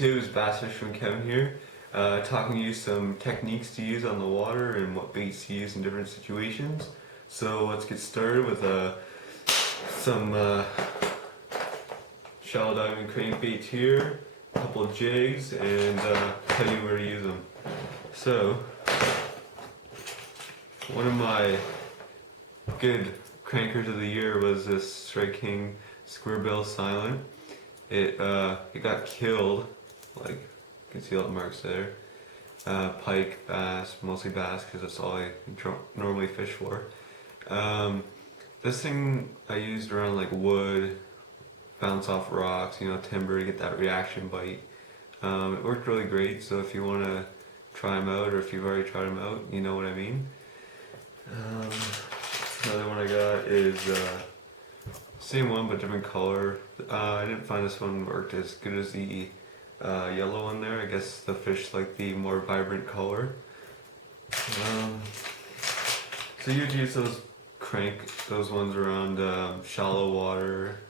YouTube's Bass Fisherman Kevin here, talking to you some techniques to use on the water and what baits to use in different situations. So let's get started with some shallow diving crankbaits here, a couple of jigs, and tell you where to use them. So one of my good crankers of the year was this Strike King Squarebill Silent. It got killed, like you can see all the marks there. Pike, bass, mostly bass because that's all I normally fish for. This thing I used around like wood, bounce off rocks, timber to get that reaction bite. It worked really great, so if you want to try them out or if you've already tried them out, you know what I mean. Another one I got is same one but different color. I didn't find this one worked as good as the yellow one there. I guess the fish like the more vibrant color. So you'd use those ones around shallow water,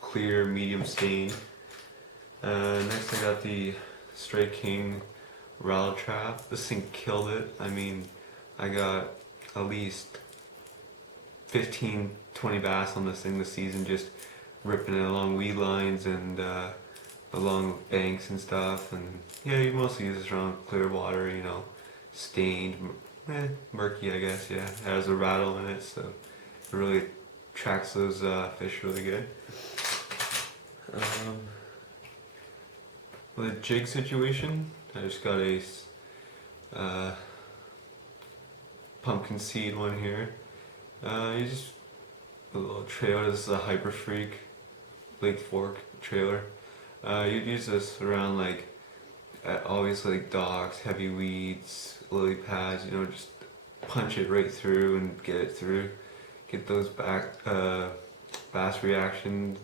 clear, medium stain. Next I got the Strike King Rattle Trap. This thing killed it. I mean, I got at least 15-20 bass on this thing this season, just ripping it along weed lines and along banks and stuff. And yeah, you mostly use this around clear water, stained, murky, I guess. Yeah, it has a rattle in it, so it really attracts those fish really good. With a jig situation, I just got a pumpkin seed one here. You just a little trailer. This is a Hyper Freak Lake Fork trailer. You'd use this around like obviously like docks, heavy weeds, lily pads. Just punch it right through and get it through. Get those bass reactions.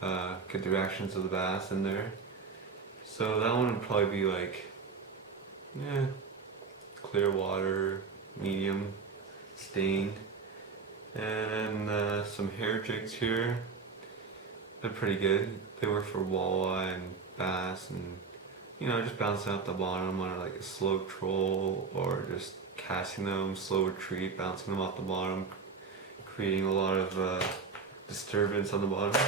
Get the reactions of the bass in there. So that one would probably be like, clear water, medium, stained. And then some hair jigs here. They're pretty good. They work for walleye and bass, and just bouncing out the bottom on like a slow troll or just casting them, slow retreat, bouncing them off the bottom, creating a lot of disturbance on the bottom.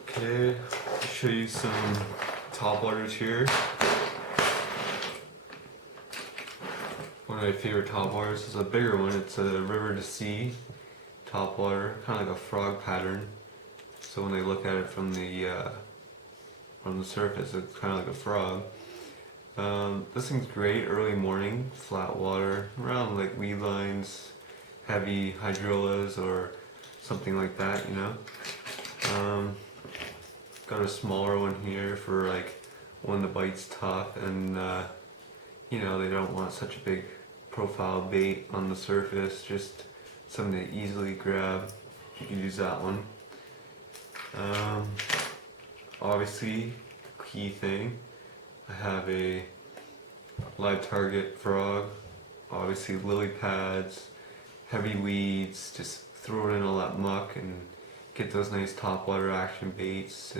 Okay, I'll show you some topwaters here. One of my favorite topwaters is a bigger one. It's a River to Sea topwater, kind of like a frog pattern. So when they look at it from the surface, it's kind of like a frog. This thing's great early morning, flat water, around like weed lines, heavy hydrillas or something like that. Got a smaller one here for like when the bite's tough and they don't want such a big profile bait on the surface, just something to easily grab. You can use that one. Obviously, key thing, I have a live target frog, obviously lily pads, heavy weeds, just throw in all that muck and get those nice topwater action baits.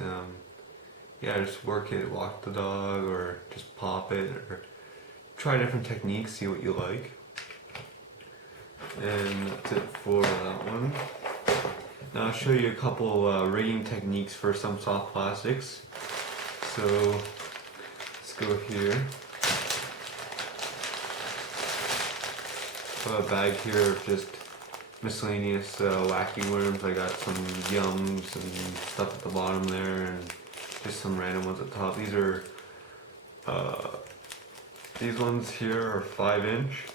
Just work it, walk the dog, or just pop it, or try different techniques, see what you like. And that's it for that one. Now I'll show you a couple rigging techniques for some soft plastics. So let's go here. I have a bag here of just miscellaneous wacky worms. I got some yums and stuff at the bottom there, and just some random ones at the top. These ones here are 5-inch.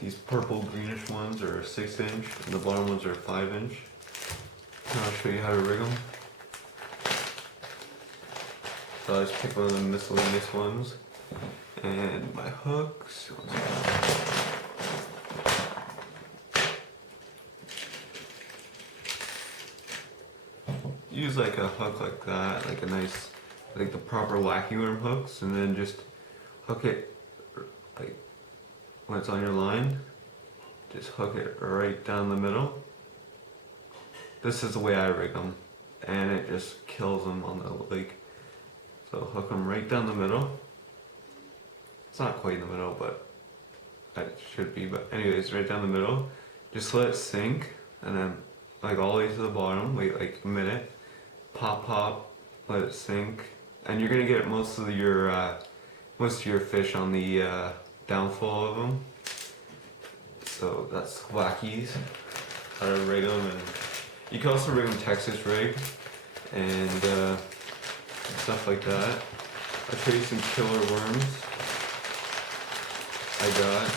These purple greenish ones are 6-inch, and the bottom ones are 5-inch. And I'll show you how to rig them. So I just pick one of the miscellaneous ones, and my hooks. Use like a hook like that, like a nice, like the proper wacky worm hooks, and then just hook it like when it's on your line, just hook it right down the middle. This is the way I rig them. and it just kills them on the lake. So hook them right down the middle. It's not quite in the middle, but it should be. But anyways, right down the middle. Just let it sink, and then like all the way to the bottom. Wait like a minute. Pop, pop. Let it sink, and you're gonna get most of your fish on the downfall of them. So that's wackies. How to rig them, and you can also rig them Texas rig and stuff like that. I'll show you some killer worms. I got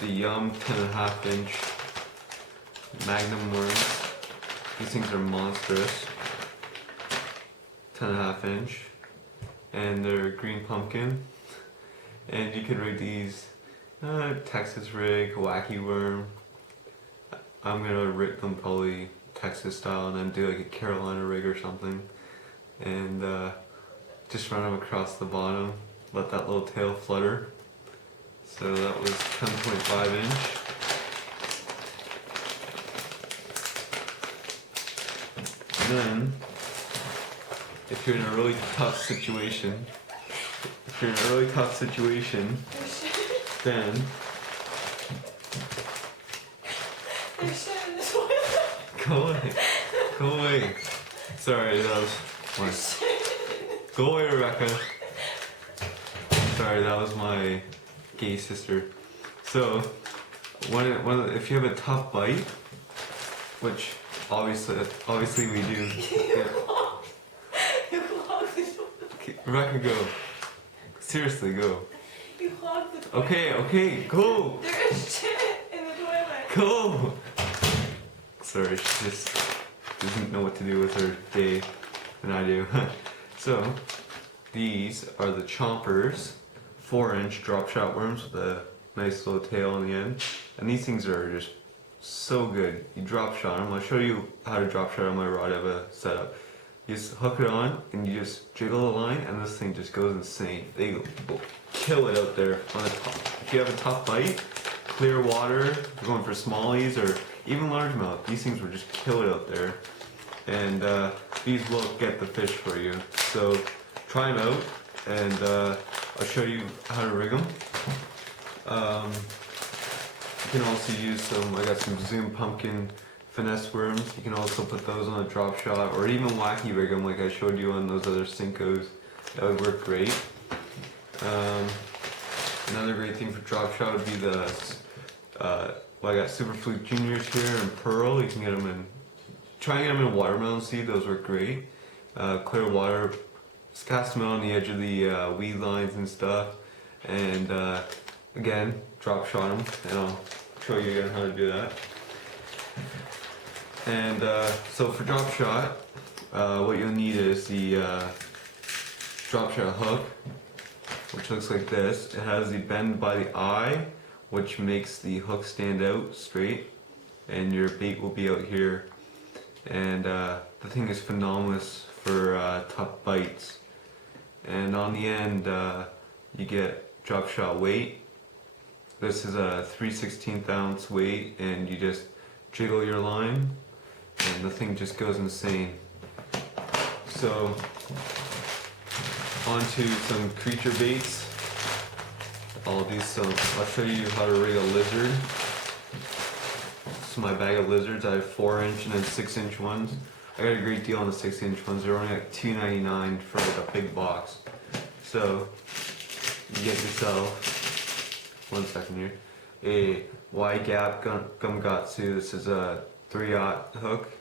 the Yum 10.5 inch Magnum worms. These things are monstrous. 10.5 inch, and they're green pumpkin. And you can rig these Texas rig, wacky worm. I'm gonna rig them probably Texas style, and then do like a Carolina rig or something, and just run them across the bottom. Let that little tail flutter. So that was 10.5 inch. And then, if you're in a really tough situation, then go away. Sorry, that was my. Go away, Rebecca. Sorry, that was my gay sister. So, if you have a tough bite, which obviously we do. Okay, Rebecca, go. Seriously, go. You clogged the toilet. Okay, go. There is shit in the toilet. Go. Sorry, she just doesn't know what to do with her day, and I do. So, these are the Chompers 4-inch drop shot worms with a nice little tail on the end. And these things are just so good. You drop shot them. I'll show you how to drop shot on my rod. I have a setup. You just hook it on and you just jiggle the line, and this thing just goes insane. They will kill it out there on the top. If you have a tough bite, clear water, if you're going for smallies or even largemouth, these things will just kill it out there. And these will get the fish for you. So try them out, and I'll show you how to rig them. You can also use some, I got some Zoom Pumpkin finesse worms. You can also put those on a drop shot, or even wacky rig them like I showed you on those other Cincos. That would work great. Another great thing for drop shot would be the, well, I got Super Fluke Juniors here and Pearl. You can get them in, try and get them in watermelon seed, those work great. Clear water, just cast them out on the edge of the weed lines and stuff. And again, drop shot them, and I'll show you again how to do that. And so for drop shot, what you'll need is the drop shot hook, which looks like this. It has the bend by the eye, which makes the hook stand out straight, and your bait will be out here. And the thing is phenomenal for tough bites. And on the end, you get drop shot weight. This is a 3/16 ounce weight, and you just jiggle your line, and the thing just goes insane. So, onto some creature baits. I'll show you how to rig a lizard. This is my bag of lizards. I have 4-inch and then 6-inch ones. I got a great deal on the 6-inch ones. They're only like $2.99 for like a big box. So, you get yourself, 1 second here, a Y-Gap Gumgatsu. This is a 3/0 hook.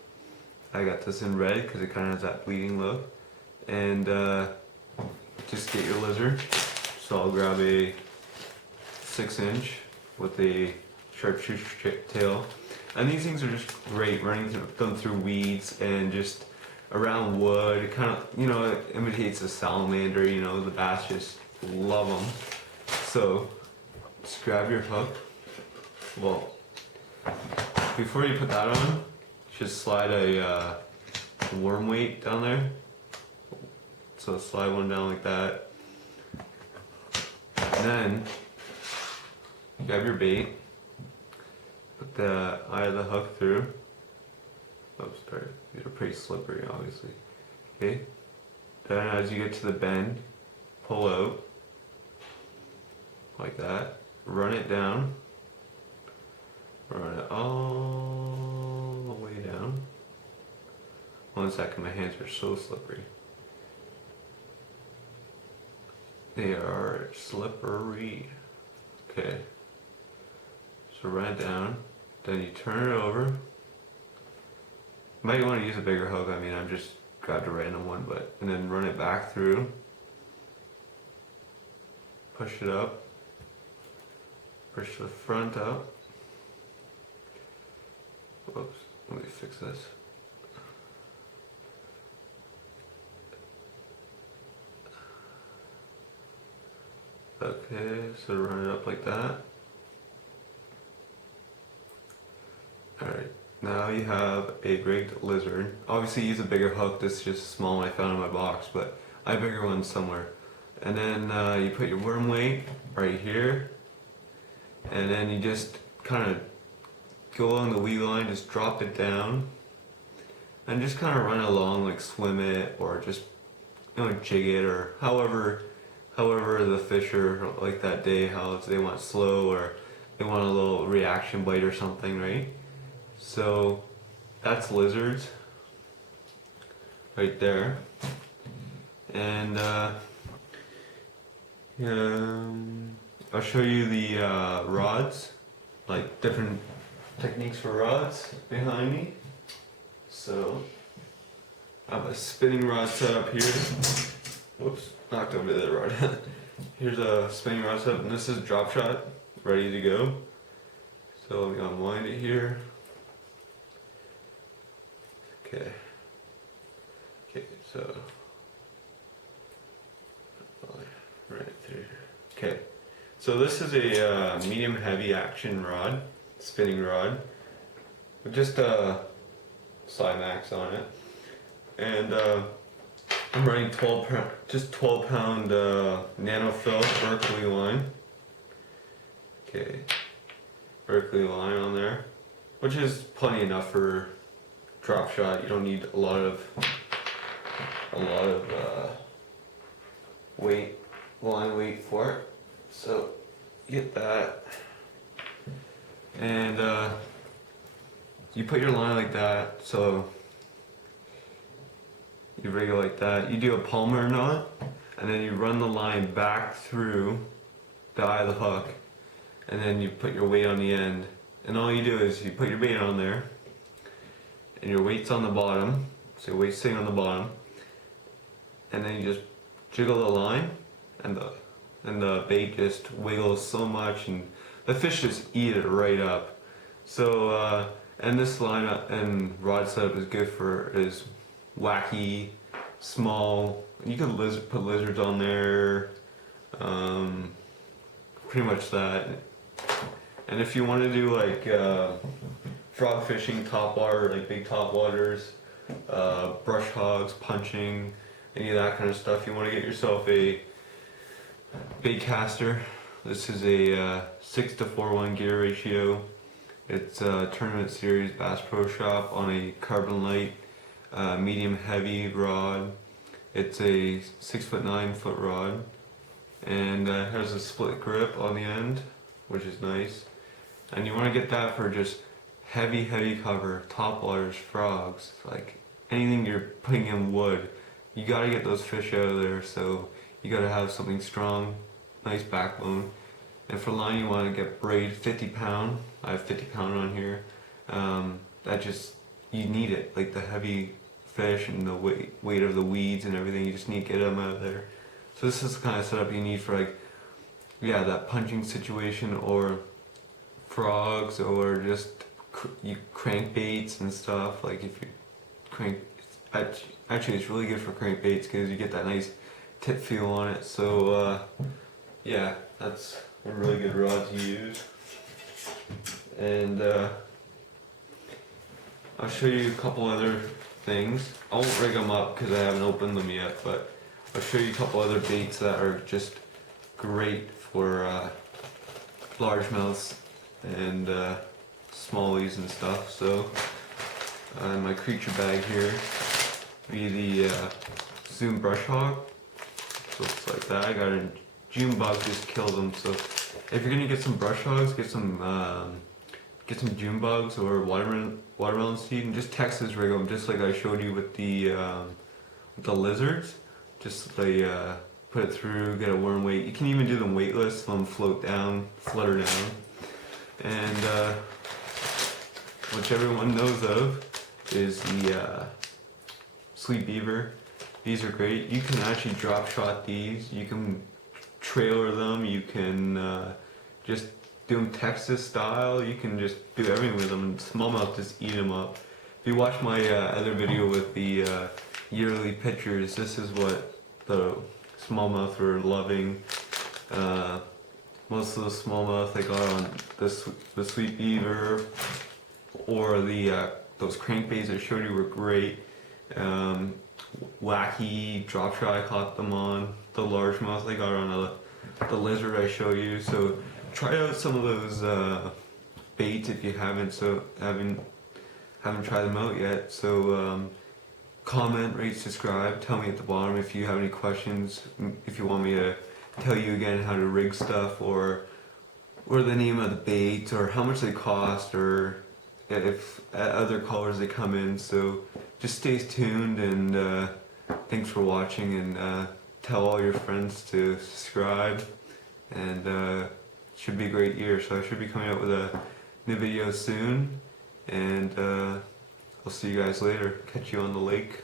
I got this in red because it kind of has that bleeding look. And just get your lizard. So I'll grab a 6-inch with a sharpshooter tail. And these things are just great, running them through weeds and just around wood. It kind of, it imitates a salamander, the bass just love them. So just grab your hook. Well, before you put that on, just slide a worm weight down there. So slide one down like that. And then grab your bait, put the eye of the hook through, Oops, sorry. These are pretty slippery, obviously. Okay. Then as you get to the bend, pull out like that. Run it down. Run it all the way down. 1 second, my hands are so slippery. They are slippery. Okay. So run it down. Then you turn it over. You might want to use a bigger hook. I mean, I've just grabbed a random one, but and then run it back through. Push it up. Push the front up. Whoops. Let me fix this. Okay, so run it up like that. Alright, now you have a rigged lizard. Obviously use a bigger hook, this is just a small one I found in my box, but I have bigger ones somewhere. And then you put your worm weight right here, and then you just kind of go along the weed line, just drop it down, and just kind of run along, like swim it, or just, you know, jig it, or however the fish are like that day, how they want slow, or they want a little reaction bite or something, right? So that's lizards right there. And I'll show you the rods, like different techniques for rods behind me. So I have a spinning rod set up here. Whoops, knocked over the other rod. Here's a spinning rod set up, and this is drop shot, ready to go. So I'm gonna wind it here. Okay. Okay, so right through. Okay, so this is a medium heavy action rod, spinning rod, with just a Cymax on it, and I'm running 12 pound NanoFil Berkeley line. Okay, Berkeley line on there, which is plenty enough for drop shot. You don't need a lot of line weight for it. So get that, and you put your line like that. So you rig it like that. You do a Palmer knot, and then you run the line back through the eye of the hook, and then you put your weight on the end. And all you do is you put your bait on there, and your weight's on the bottom, so your weight's sitting on the bottom, and then you just jiggle the line, and the bait just wiggles so much, and the fish just eat it right up. So and this line and rod setup is good for wacky, small. You can put lizards on there, pretty much that. And if you want to do like frog fishing, topwater, like big topwaters, brush hogs, punching, any of that kind of stuff, you want to get yourself a bait caster. This is a 6:4:1 gear ratio. It's a tournament series Bass Pro Shop on a carbon light medium heavy rod. It's a 6'9" rod, and it has a split grip on the end, which is nice. And you want to get that for just heavy cover, topwaters, frogs, like anything you're putting in wood. You got to get those fish out of there, so you got to have something strong, nice backbone. And for line, you want to get braid 50 pound. I have 50 pound on here. You need it, like the heavy fish and the weight of the weeds and everything. You just need to get them out of there. So this is the kind of setup you need for that punching situation, or frogs, or just crankbaits and stuff. Like if you actually it's really good for crankbaits because you get that nice tip feel on it. So yeah, that's a really good rod to use. And I'll show you a couple other things. I won't rig them up because I haven't opened them yet, but I'll show you a couple other baits that are just great for largemouths and smallies and stuff. So My creature bag here be the Zoom Brush Hog. So it's like that. I got a June bug, just killed them. So if you're gonna get some brush hogs, get some June bugs or watermelon seed, and just Texas rig them, just like I showed you with the lizards. Just put it through, get a worm weight. You can even do them weightless, let them float down, flutter down. And which everyone knows of is the Sweet Beaver. These are great. You can actually drop shot these. You can trailer them. You can just do them Texas style. You can just do everything with them. And smallmouth just eat them up. If you watch my other video with the yearly pictures, this is what the smallmouth were loving. Most of the smallmouth I got on the Sweet Beaver or the those crankbaits I showed you were great. Wacky drop shot I caught them on. The largemouth I got on the lizard I show you. So try out some of those baits if you haven't tried them out yet. So comment, rate, subscribe. Tell me at the bottom if you have any questions. If you want me to tell you again how to rig stuff, or the name of the bait, or how much they cost, or if other colors they come in. So just stay tuned, and thanks for watching, and tell all your friends to subscribe, and it should be a great year. So I should be coming out with a new video soon, and I'll see you guys later. Catch you on the lake.